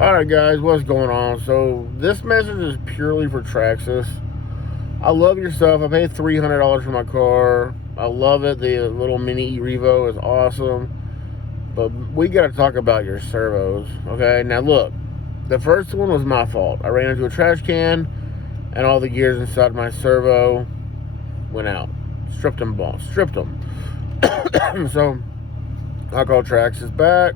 Alright guys, what's going on? So this message is purely for Traxxas. I love your stuff. I paid $300 for my car. I love it. The little mini Revo is awesome. But we got to talk about your servos. Okay, now look. The first one was my fault. I ran into a trash can and all the gears inside my servo went out. Stripped them. So I called Traxxas back.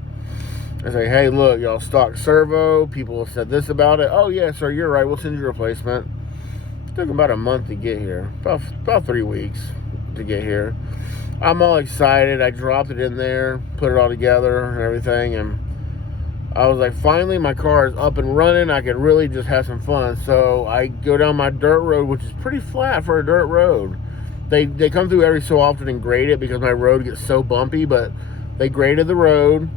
I say, hey, look, y'all stock servo. People have said this about it. Oh, yeah, sir, you're right. We'll send you a replacement. It took about a month to get here. About 3 weeks to get here. I'm all excited. I dropped it in there, put it all together and everything. And I was like, finally, my car is up and running. I could really just have some fun. So I go down my dirt road, which is pretty flat for a dirt road. They come through every so often and grade it because my road gets so bumpy. But they graded the road,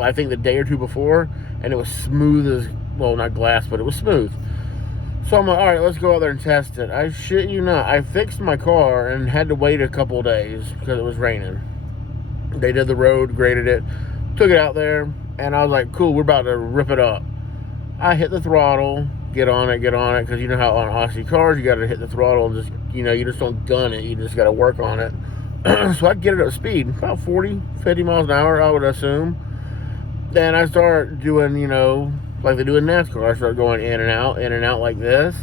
I think the day or two before, and it was smooth as, well, not glass, but it was smooth. So I'm like, all right, let's go out there and test it. I shit you not, I fixed my car and had to wait a couple of days because it was raining. They did the road, graded it, took it out there, and I was like, cool, we're about to rip it up. I hit the throttle, get on it, because you know how on Aussie cars, you got to hit the throttle and just, you just don't gun it, you just got to work on it. So I get it up speed, about 40, 50 miles an hour, I would assume. Then I start doing, like they do in NASCAR. I start going in and out like this.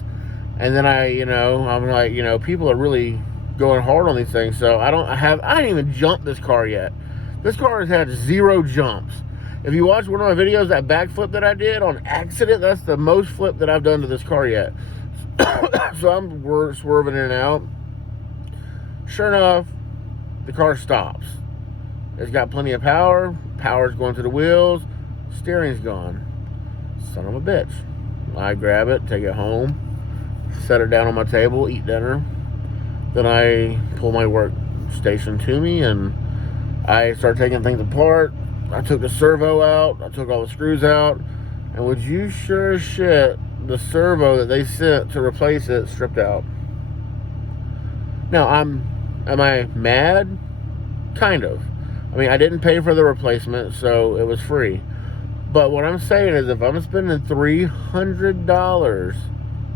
And then I'm like, people are really going hard on these things. So I didn't even jump this car yet. This car has had 0 jumps. If you watch one of my videos, that backflip that I did on accident, that's the most flip that I've done to this car yet. So I'm swerving in and out. Sure enough, the car stops. It's got plenty of power. Power's going to the wheels. Steering's gone. Son of a bitch. I grab it, take it home, set it down on my table, eat dinner. Then I pull my workstation to me and I start taking things apart. I took the servo out. I took all the screws out. And would you sure as shit, the servo that they sent to replace it stripped out. Now, am I mad? Kind of. I mean, I didn't pay for the replacement, so it was free. But what I'm saying is, if I'm spending $300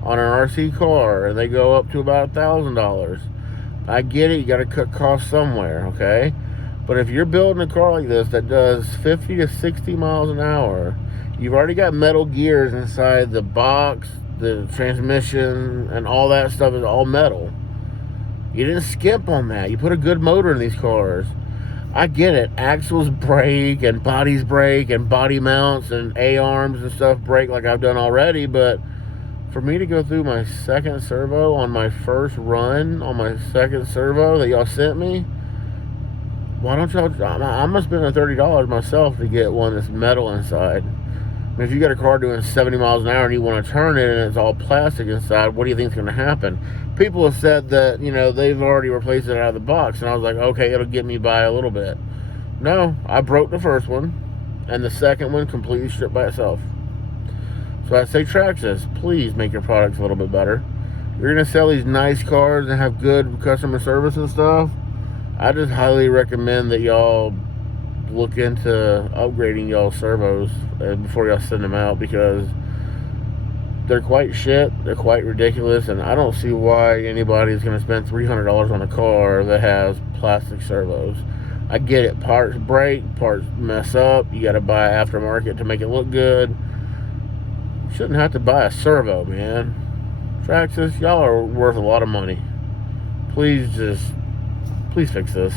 on an RC car and they go up to about $1,000, I get it, you got to cut costs somewhere, okay? But if you're building a car like this that does 50 to 60 miles an hour, you've already got metal gears inside the box, the transmission, and all that stuff is all metal. You didn't skimp on that. You put a good motor in these cars. I get it. Axles break and bodies break and body mounts and A-arms and stuff break like I've done already, but for me to go through my second servo on my first run on my second servo that y'all sent me, why don't y'all, I'm going to spend $30 myself to get one that's metal inside. I mean, if you got a car doing 70 miles an hour and you want to turn it and it's all plastic inside, what do you think is going to happen? People have said that, they've already replaced it out of the box. And I was like, okay, it'll get me by a little bit. No, I broke the first one. And the second one completely stripped by itself. So I say, Traxxas, please make your products a little bit better. You're going to sell these nice cars and have good customer service and stuff. I just highly recommend that y'all look into upgrading y'all servos before y'all send them out, because they're quite shit, they're quite ridiculous, and I don't see why anybody's going to spend $300 on a car that has plastic servos. I get it, parts break, parts mess up, you got to buy aftermarket to make it look good. You shouldn't have to buy a servo, man. Traxxas, y'all are worth a lot of money. Please fix this.